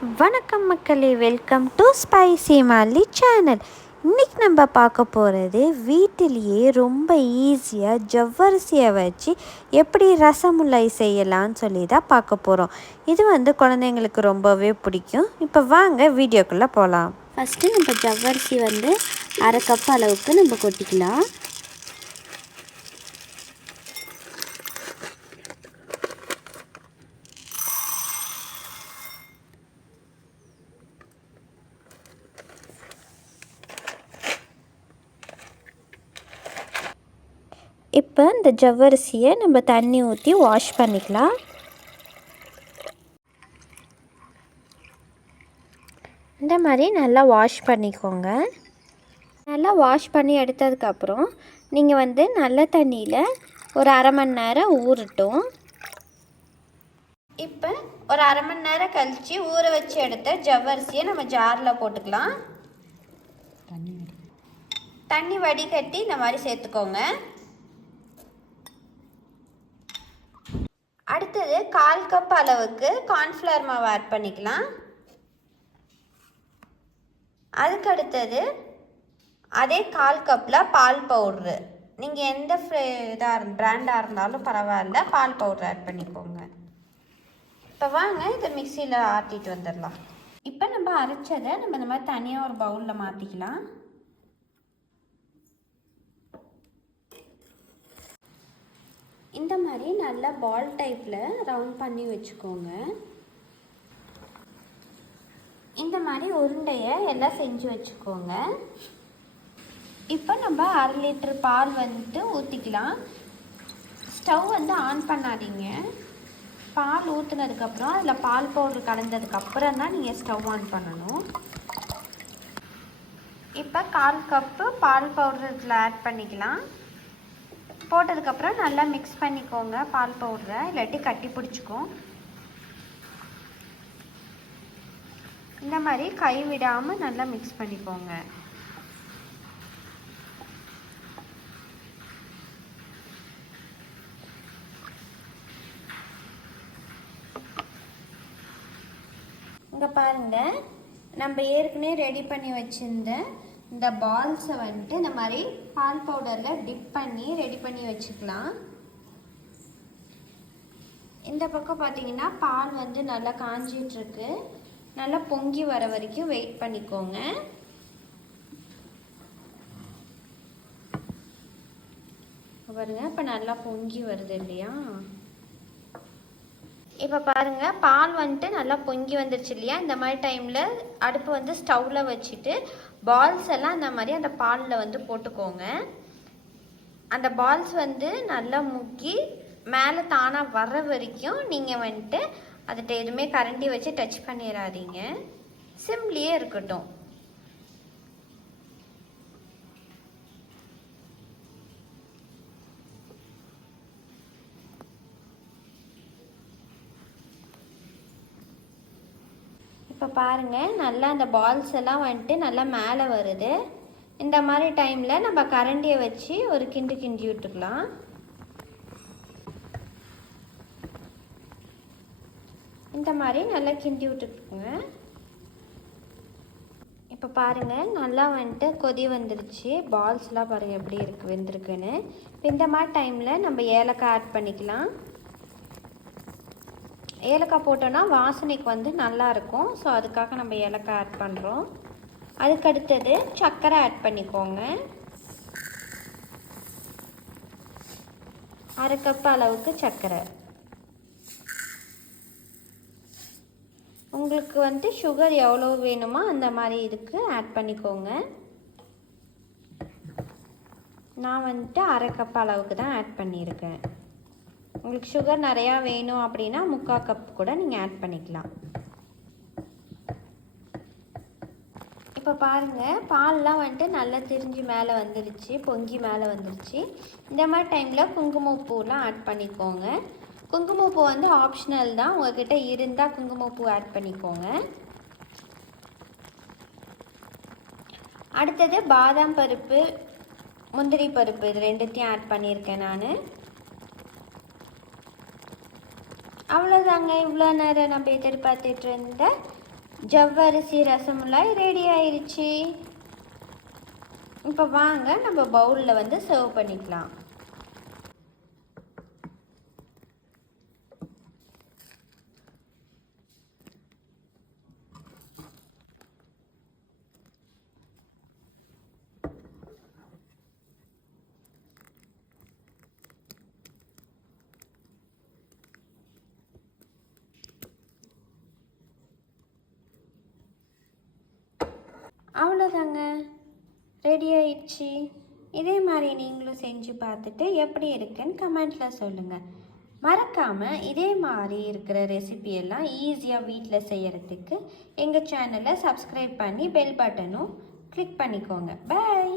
வணக்கம் மக்களே welcome to spicy Mali channel இன்றைக்கி நம்ம பார்க்க போகிறது வீட்டிலேயே ரொம்ப ஈஸியாக ஜவ்வரிசியை வச்சு எப்படி ரசமுல்லை செய்யலாம்னு சொல்லி தான் பார்க்க போகிறோம் இது வந்து குழந்தைங்களுக்கு ரொம்பவே பிடிக்கும். இப்போ வாங்க வீடியோக்குள்ளே போகலாம் ஃபஸ்ட்டு நம்ம ஜவ்வரிசி வந்து அரை கப் அளவுக்கு நம்ம கொட்டிக்கலாம். இப்போ இந்த ஜவ்வரிசியை நம்ம தண்ணி ஊற்றி வாஷ் பண்ணிக்கலாம். இந்த மாதிரி நல்லா வாஷ் பண்ணிக்கோங்க. நல்லா வாஷ் பண்ணி எடுத்ததுக்கப்புறம் நீங்கள் வந்து நல்ல தண்ணியில் ஒரு அரை மணி நேரம் ஊறட்டும். இப்போ ஒரு அரை மணி நேரம் கழித்து ஊற வச்சு எடுத்த ஜவ்வரிசியை நம்ம ஜாரில் போட்டுக்கலாம். தண்ணி வடிகட்டி இந்த மாதிரி சேர்த்துக்கோங்க. அடுத்தது கால் கப் அளவுக்கு கார்ன்ஃப்ளவர் மாவு ஆட் பண்ணிக்கலாம். அதுக்கு அடுத்தது அதே கால் கப்பில் பால் பவுட்ரு நீங்கள் எந்த இதாக பிராண்டாக இருந்தாலும் பரவாயில்ல. பால் பவுட்ரு ஆட் பண்ணிக்கோங்க. இப்போ வாங்க இதை மிக்சியில் ஆட்டிட்டு வந்துடலாம். இப்போ நம்ம அரைச்சதை நம்ம இந்த மாதிரி தனியாக ஒரு பவுலில் மாற்றிக்கலாம் இந்த மாதிரி நல்லா பால் டைப்பில் ரவுண்ட் பண்ணி வச்சுக்கோங்க. இந்த மாதிரி உருண்டையை எல்லாம் செஞ்சு வச்சுக்கோங்க. இப்போ நம்ம அரை லிட்டர் பால் வந்துட்டு ஊற்றிக்கலாம் ஸ்டவ் வந்து ஆன் பண்ணாதீங்க. பால் ஊற்றுனதுக்கப்புறம் அதில் பால் பவுடர் கலந்ததுக்கப்புறம் தான் நீங்கள் ஸ்டவ் ஆன் பண்ணணும். இப்போ கால் கப்பு பால் பவுடர் இதில் ஆட் பண்ணிக்கலாம். போட்டதுக்கப்புறம் நல்லா மிக்ஸ் பண்ணிக்கோங்க பால் பவுடரை இல்லாட்டி கட்டி பிடிச்சிக்கும் இந்த மாதிரி கை விடாமல் நல்லா மிக்ஸ் பண்ணிக்கோங்க. இங்கே பாருங்கள் நம்ம ஏற்கனவே ரெடி பண்ணி வச்சுருந்த இந்த பால்ஸை வந்துட்டு இந்த மாதிரி பால் பவுடரில் டிப் பண்ணி ரெடி பண்ணி வச்சுக்கலாம். இந்த பக்கம் பார்த்தீங்கன்னா பால் வந்து நல்லா காஞ்சிட்ருக்கு. நல்லா பொங்கி வர வரைக்கும் வெயிட் பண்ணிக்கோங்க. பாருங்க இப்போ நல்லா பொங்கி வருது இல்லையா? இப்போ பாருங்கள் பால் வந்துட்டு நல்லா பொங்கி வந்துருச்சு இல்லையா? இந்த மாதிரி டைமில் அடுப்பு வந்து ஸ்டவ்வில் வச்சுட்டு பால்ஸ் எல்லாம் அந்த மாதிரி அந்த பாலில் வந்து போட்டுக்கோங்க. அந்த பால்ஸ் வந்து நல்லா முக்கி மேலே தானாக வர்ற வரைக்கும் நீங்கள் வந்துட்டு அதுகிட்ட எதுவுமே கரண்டி வச்சு டச் பண்ணிடாதீங்க சிம்லேயே இருக்கட்டும். இப்போ பாருங்கள் நல்லா அந்த பால்ஸ் எல்லாம் வந்துட்டு நல்லா மேலே வருது. இந்த மாதிரி டைமில் நம்ம கரண்டியை வச்சு ஒரு கிண்டு கிண்டி விட்டுக்கலாம். இந்த மாதிரி நல்லா கிண்டி விட்டுக்குங்க. இப்போ பாருங்கள் நல்லா வந்துட்டு கொதி வந்துருச்சு. பால்ஸ்லாம் பாருங்கள் எப்படி இருக்குது வெந்திருக்குன்னு. இப்போ இந்த மாதிரி டைமில் நம்ம ஏலக்காய் ஆட் பண்ணிக்கலாம். ஏலக்காய் போட்டோன்னா வாசனைக்கு வந்து நல்லா இருக்கும் ஸோ அதுக்காக நம்ம ஏலக்காய் ஆட் பண்ணுறோம் அதுக்கடுத்தது சர்க்கரை ஆட் பண்ணிக்கோங்க. அரை கப் அளவுக்கு சர்க்கரை உங்களுக்கு வந்து சுகர் எவ்வளோ வேணுமோ அந்த மாதிரி இதுக்கு ஆட் பண்ணிக்கோங்க. நான் வந்துட்டு அரை கப் அளவுக்கு தான் ஆட் பண்ணியிருக்கேன். உங்களுக்கு சுகர் நிறையா வேணும் அப்படின்னா முக்கால் கப் கூட நீங்கள் ஆட் பண்ணிக்கலாம். இப்போ பாருங்கள் பால்லாம் வந்துட்டு நல்லா திரிஞ்சு மேலே வந்துருச்சு பொங்கி மேலே வந்துருச்சு. இந்த மாதிரி டைமில் குங்குமப்பூலாம் ஆட் பண்ணிக்கோங்க. குங்குமப்பூ வந்து ஆப்ஷனல் தான் உங்ககிட்ட இருந்தால் குங்குமப்பூ ஆட் பண்ணிக்கோங்க. அடுத்தது பாதாம் பருப்பு முந்திரி பருப்பு இது ரெண்டுத்தையும் ஆட் பண்ணியிருக்கேன் நான். அவ்வளோதாங்க இவ்வளோ நேரம் நம்ம எதிர்பார்த்துட்டு இருந்த ஜவ்வரிசி ரசமுலாய் ரெடி ஆயிடுச்சு இப்போ வாங்க நம்ம பவுலில் வந்து சர்வ் பண்ணிக்கலாம். அவ்வளோதாங்க. ரெடி ஆயிடுச்சு. இதே மாதிரி நீங்களும் செஞ்சு பார்த்துட்டு எப்படி இருக்குன்னு கமெண்ட்டில் சொல்லுங்கள் மறக்காமல் இதே மாதிரி இருக்கிற ரெசிபியெல்லாம் ஈஸியாக வீட்டில் செய்கிறதுக்கு எங்கள் சேனலை சப்ஸ்கிரைப் பண்ணி பெல் பட்டனும் கிளிக் பண்ணிக்கோங்க. பாய்